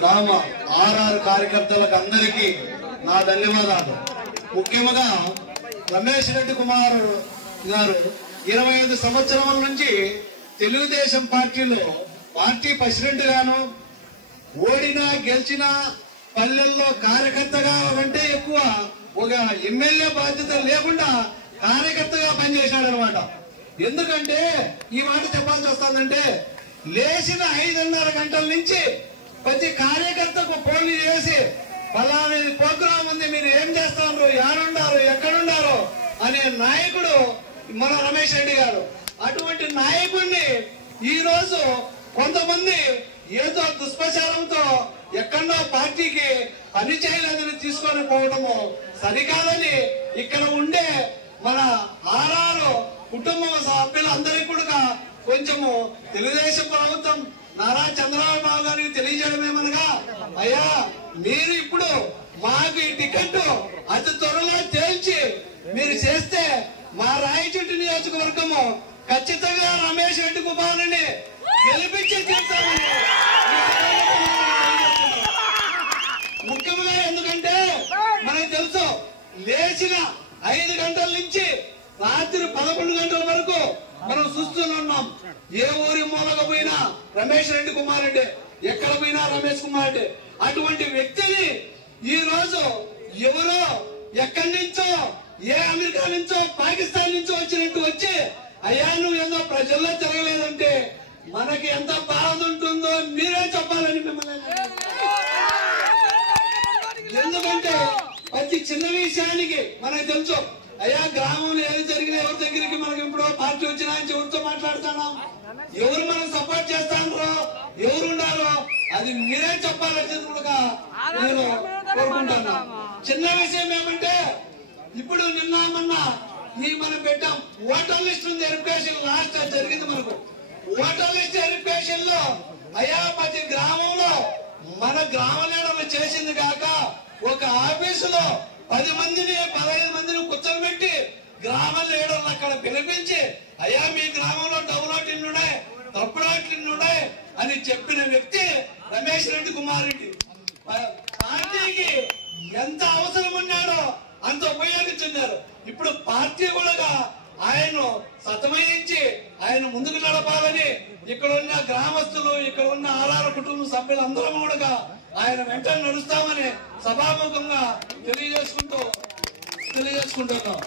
గ్రామ ఆర్ఆర్ కార్యకర్తలకు అందరికీ నా ధన్యవాదాలు. ముఖ్యంగా రమేష్ రెడ్డి కుమార్ గారు 25 సంవత్సరాల నుంచి తెలుగుదేశం పార్టీలో పార్టీ ప్రెసిడెంట్ గాను, ఓడినా గెలిచినా పల్లెల్లో కార్యకర్తగా అంటే ఎక్కువ ఒక ఎమ్మెల్యే బాధ్యత లేకుండా కార్యకర్తగా పనిచేశాడు అనమాట. ఎందుకంటే ఈ మాట చెప్పాల్సి వస్తుందంటే, లేచిన 5:30 గంటల నుంచి ప్రతి కార్యకర్తకు ఫోన్లు చేసి ఫలానా ప్రోగ్రాం ఉంది, మీరు ఏం చేస్తున్నారు, యాడుండారు, ఎక్కడుండారు అనే నాయకుడు మన రమేష్ రెడ్డి గారు. అటువంటి నాయకుడిని ఈ రోజు కొంతమంది ఏదో దుష్ప్రచారంతో ఎక్కడో పార్టీకి పని చేయలేదని తీసుకొని పోవడము సరికాదని ఇక్కడ ఉండే మన ఆర్ఆర్ కుటుంబ సభ్యులందరికీ కూడా కొంచెము తెలుగుదేశం ప్రభుత్వం నారా చంద్రబాబు గారికి తెలియజేయడమేమనగా, అయ్యా మీరు ఇప్పుడు మాకు ఈ టికెట్ అతి త్వరలో తేల్చి మీరు చేస్తే మా రాయచోటి నియోజకవర్గము ఖచ్చితంగా రమేష్ రెడ్డి కుమారుని గెలిపించి తీర్చామని ముఖ్యంగా. ఎందుకంటే మనకు తెలుసు, లేచిన 5 గంటల నుంచి రాత్రి 11 గంటల వరకు మనం చూస్తున్నాం. ఏ ఊరి మూలక పోయినా రమేష్ రెడ్డి కుమార్ రెడ్డి, ఎక్కడ పోయినా రమేష్ కుమార్ రెడ్డి. అటువంటి వ్యక్తిని ఈ రోజు ఎవరో ఎక్కడి నుంచో, ఏ అమెరికా నుంచో పాకిస్తాన్ నుంచో వచ్చినట్టు వచ్చి, అయ్యా నువ్వు ఏదో ప్రజల్లో తిరగలేదంటే మనకి ఎంత బాధ ఉంటుందో మీరే చెప్పాలని మిమ్మల్ని. ఎందుకంటే ప్రతి చిన్న విషయానికి మనకు తెలుసు, అయ్యా గ్రామంలో ఏది జరిగినా ఎవరి దగ్గరికి మనకి ఇప్పుడు పార్టీ వచ్చినా ఎవరితో మాట్లాడుతున్నాం, ఎవరు మనం సపోర్ట్ చేస్తారో, ఎవరు ఉండాలో అది మీరే చెప్పాలని కూడా నేను కోరుకుంటున్నా. చిన్న విషయం ఏమంటే, ఇప్పుడు నిన్న మొన్న మనం పెట్టాం ఓటర్ లిస్ట్ వెరిఫికేషన్, లాస్ట్ జరిగింది మనకు. ఓటర్ లిస్ట్ వెరిఫికేషన్ లో అయ్యా ప్రతి గ్రామంలో మన గ్రామ లీడర్లు చేసింది కాక ఒక ఆఫీసులో 10 మందిని 15 మందిని కూర్చోబెట్టి గ్రామ లీడర్లు అక్కడ పిలిపించి, అయ్యా మీ గ్రామంలో డౌన్లోట్లు ఉన్నాయి, తప్పులోట్లు ఉన్నాయి అని చెప్పిన వ్యక్తి రమేష్ రెడ్డి కుమార్ రెడ్డి. పార్టీకి ఎంత అవసరం ఉన్నాడో అంత ఉపయోగించున్నారు. ఇప్పుడు పార్టీ కూడా ఆయన సతమయించి ఆయన ముందుకు నడపాలని ఇక్కడ ఉన్న గ్రామస్తులు, ఇక్కడ ఉన్న ఆర్ఆర్ కుటుంబ సభ్యులందరం కూడా ఆయన వెంట నడుస్తామని సభాముఖంగా తెలియజేసుకుంటున్నాం.